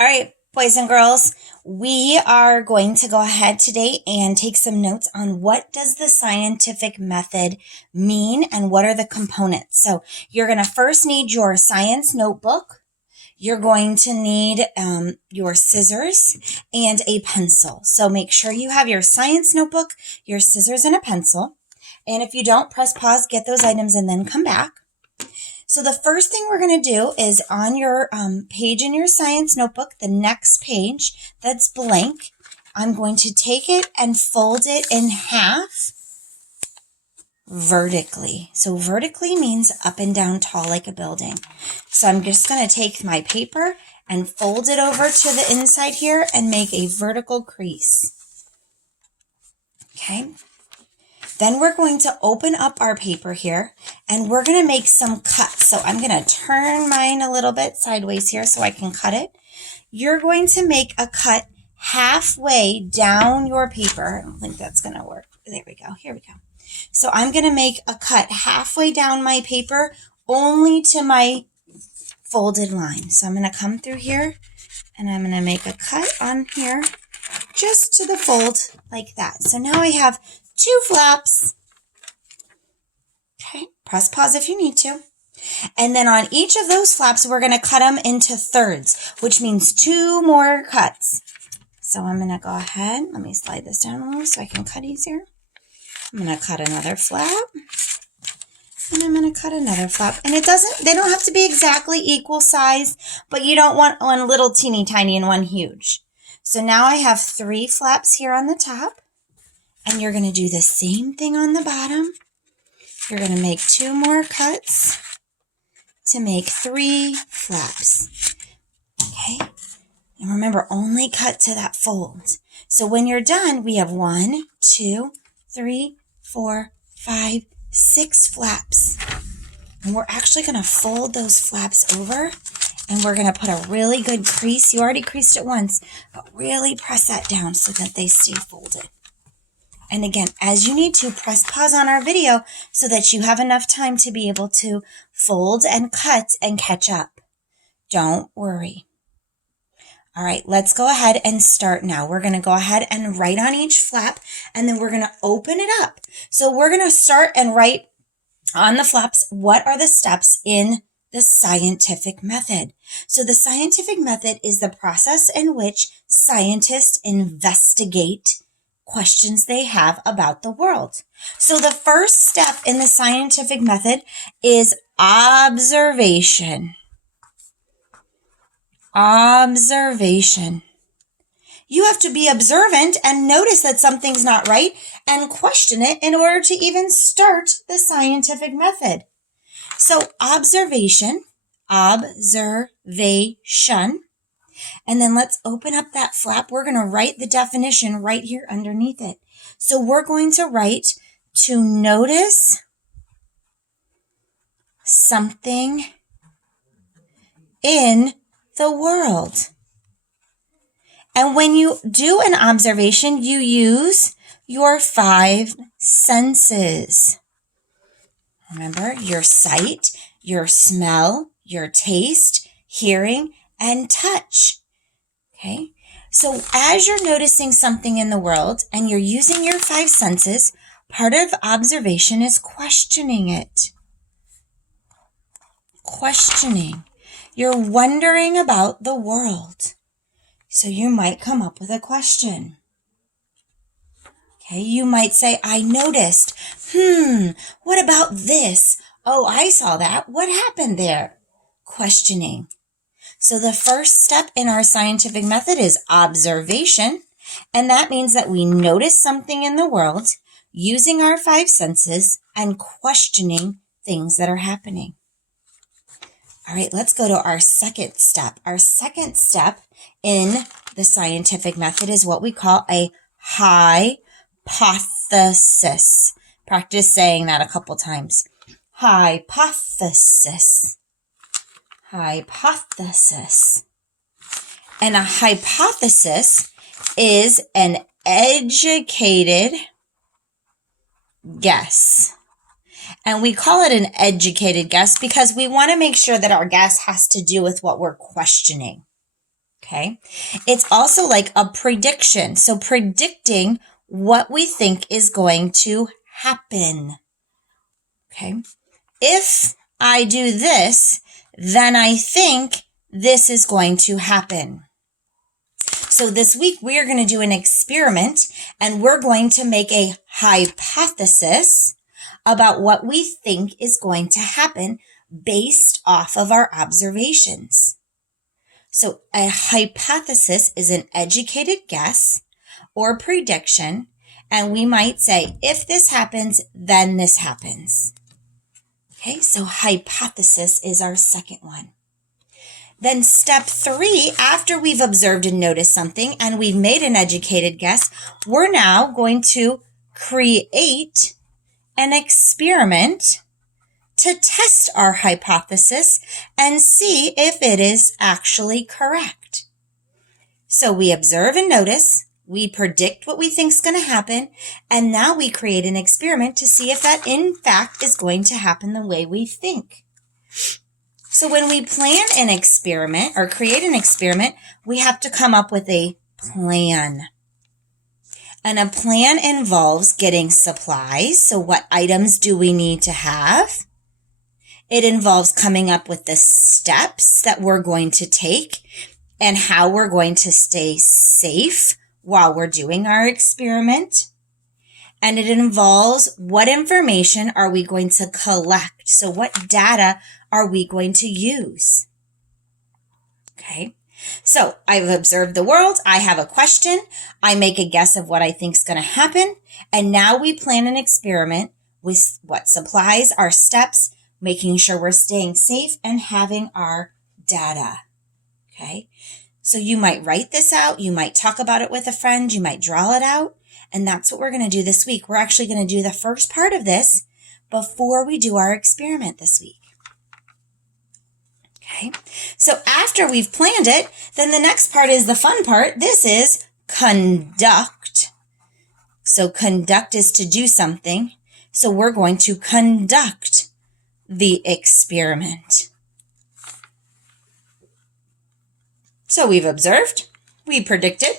All right, boys and girls, we are going to go ahead today and take some notes on what does the scientific method mean and what are the components. So you're going to first need your science notebook. You're going to need your scissors and a pencil. So make sure you have your science notebook, your scissors, and a pencil. And if you don't, press pause, get those items, and then come back. So the first thing we're going to do is on your page in your science notebook, the next page that's blank, I'm going to take it and fold it in half vertically. So vertically means up and down tall like a building. So I'm just going to take my paper and fold it over to the inside here and make a vertical crease. Okay. Then we're going to open up our paper here and we're going to make some cuts. So I'm going to turn mine a little bit sideways here so I can cut it. You're going to make a cut halfway down your paper. I don't think that's going to work. There we go. Here we go. So I'm going to make a cut halfway down my paper only to my folded line. So I'm going to come through here and I'm going to make a cut on here just to the fold like that. So now I have 2 flaps. Okay, press pause if you need to. And then on each of those flaps, we're going to cut them into thirds, which means 2 more cuts. So I'm going to go ahead. Let me slide this down a little so I can cut easier. I'm going to cut another flap. And I'm going to cut another flap. And they don't have to be exactly equal size, but you don't want one little teeny tiny and one huge. So now I have 3 flaps here on the top. And you're going to do the same thing on the bottom. You're going to make 2 more cuts to make 3 flaps. Okay? And remember, only cut to that fold. So when you're done, we have 1, 2, 3, 4, 5, 6 flaps. And we're actually going to fold those flaps over. And we're going to put a really good crease. You already creased it once, but really press that down so that they stay folded. And again, as you need to, press pause on our video so that you have enough time to be able to fold and cut and catch up. Don't worry. All right, let's go ahead and start now. We're going to go ahead and write on each flap, and then we're going to open it up. So we're going to start and write on the flaps, what are the steps in the scientific method? So the scientific method is the process in which scientists investigate questions they have about the world. So the first step in the scientific method is observation. Observation. You have to be observant and notice that something's not right and question it in order to even start the scientific method. So observation. And then let's open up that flap. We're going to write the definition right here underneath it. So we're going to write to notice something in the world. And when you do an observation, you use your 5 senses. Remember, your sight, your smell, your taste, hearing, and touch. Okay, so as you're noticing something in the world and you're using your 5 senses, part of observation is questioning it. Questioning. You're wondering about the world. So you might come up with a question. Okay, you might say, I noticed. What about this? Oh, I saw that. What happened there? Questioning. So the first step in our scientific method is observation. And that means that we notice something in the world using our 5 senses and questioning things that are happening. All right, let's go to our second step. Our second step in the scientific method is what we call a hypothesis. Practice saying that a couple times. Hypothesis. Hypothesis. And a hypothesis is an educated guess. And we call it an educated guess because we want to make sure that our guess has to do with what we're questioning. Okay. It's also like a prediction. So predicting what we think is going to happen. Okay. If I do this, then I think this is going to happen. So this week we are going to do an experiment and we're going to make a hypothesis about what we think is going to happen based off of our observations. So a hypothesis is an educated guess or prediction, and we might say, if this happens, then this happens. Okay, so hypothesis is our second one. Then step 3, after we've observed and noticed something and we've made an educated guess, we're now going to create an experiment to test our hypothesis and see if it is actually correct. So we observe and notice, we predict what we think is going to happen, and now we create an experiment to see if that in fact is going to happen the way we think. So when we plan an experiment or create an experiment, we have to come up with a plan. And a plan involves getting supplies. So what items do we need to have? It involves coming up with the steps that we're going to take and how we're going to stay safe while we're doing our experiment. And it involves what information are we going to collect? So what data are we going to use? Okay. So I've observed the world. I have a question. I make a guess of what I think is going to happen. And now we plan an experiment with what supplies, our steps, making sure we're staying safe and having our data. Okay. So you might write this out. You might talk about it with a friend. You might draw it out. And that's what we're going to do this week. We're actually going to do the first part of this before we do our experiment this week. Okay. So after we've planned it, then the next part is the fun part. This is conduct. So conduct is to do something. So we're going to conduct the experiment. So we've observed, we predicted,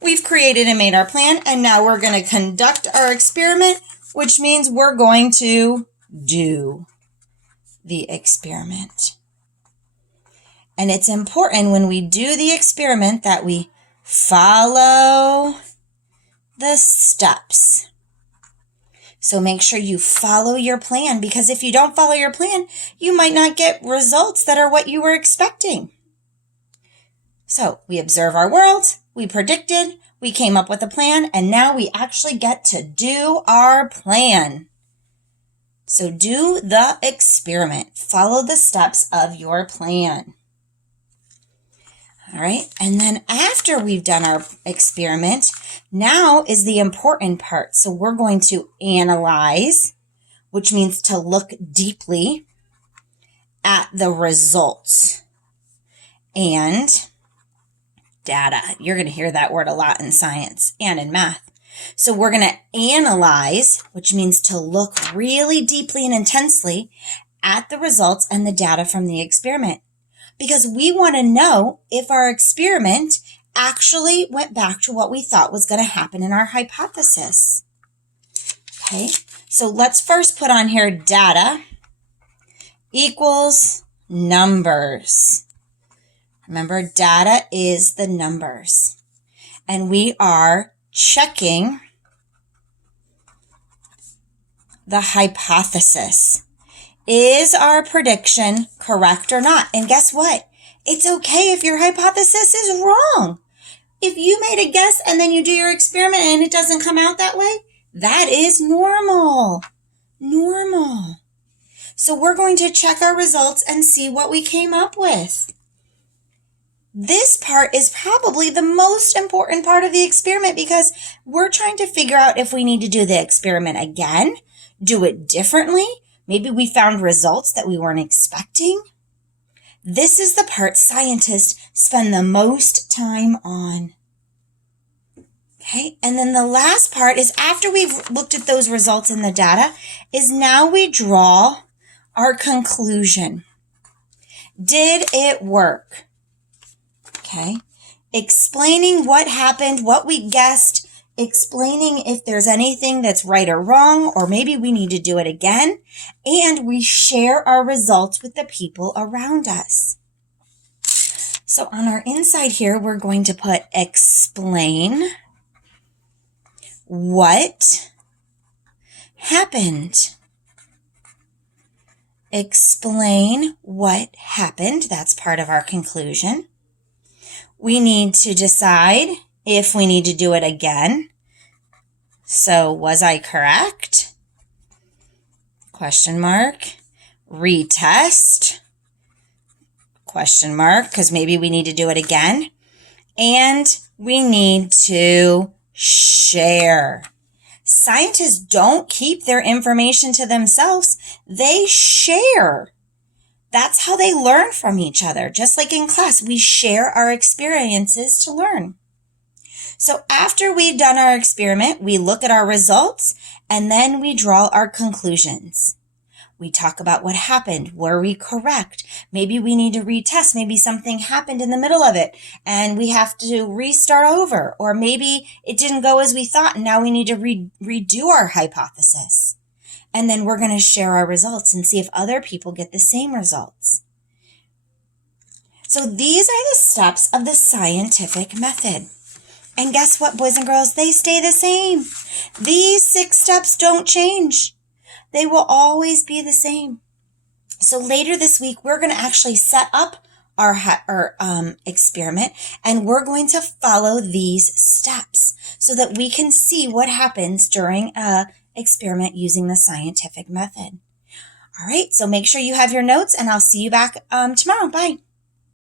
we've created and made our plan, and now we're going to conduct our experiment, which means we're going to do the experiment. And it's important when we do the experiment that we follow the steps. So make sure you follow your plan, because if you don't follow your plan, you might not get results that are what you were expecting. So we observe our world, we predicted, we came up with a plan, and now we actually get to do our plan. So do the experiment. Follow the steps of your plan. All right, and then after we've done our experiment, now is the important part. So we're going to analyze, which means to look deeply at the results. And data. You're going to hear that word a lot in science and in math. So we're going to analyze, which means to look really deeply and intensely at the results and the data from the experiment. Because we want to know if our experiment actually went back to what we thought was going to happen in our hypothesis. Okay, so let's first put on here data equals numbers. Remember, data is the numbers. And we are checking the hypothesis. Is our prediction correct or not? And guess what? It's okay if your hypothesis is wrong. If you made a guess and then you do your experiment and it doesn't come out that way, that is normal. Normal. So we're going to check our results and see what we came up with. This part is probably the most important part of the experiment because we're trying to figure out if we need to do the experiment again, do it differently. Maybe we found results that we weren't expecting. This is the part scientists spend the most time on. Okay, and then the last part is after we've looked at those results in the data, is now we draw our conclusion. Did it work? Okay, explaining what happened, what we guessed, explaining if there's anything that's right or wrong, or maybe we need to do it again, and we share our results with the people around us. So on our inside here, we're going to put explain what happened. Explain what happened. That's part of our conclusion. We need to decide if we need to do it again. So, was I correct? Question mark. Retest. Question mark, because maybe we need to do it again. And we need to share. Scientists don't keep their information to themselves. They share. That's how they learn from each other. Just like in class, we share our experiences to learn. So after we've done our experiment, we look at our results and then we draw our conclusions. We talk about what happened. Were we correct? Maybe we need to retest. Maybe something happened in the middle of it and we have to restart over. Or maybe it didn't go as we thought and now we need to redo our hypothesis. And then we're going to share our results and see if other people get the same results. So these are the steps of the scientific method. And guess what, boys and girls? They stay the same. These 6 steps don't change. They will always be the same. So later this week, we're going to actually set up our experiment, and we're going to follow these steps so that we can see what happens during a experiment using the scientific method. All right, so make sure you have your notes, and I'll see you back tomorrow. Bye.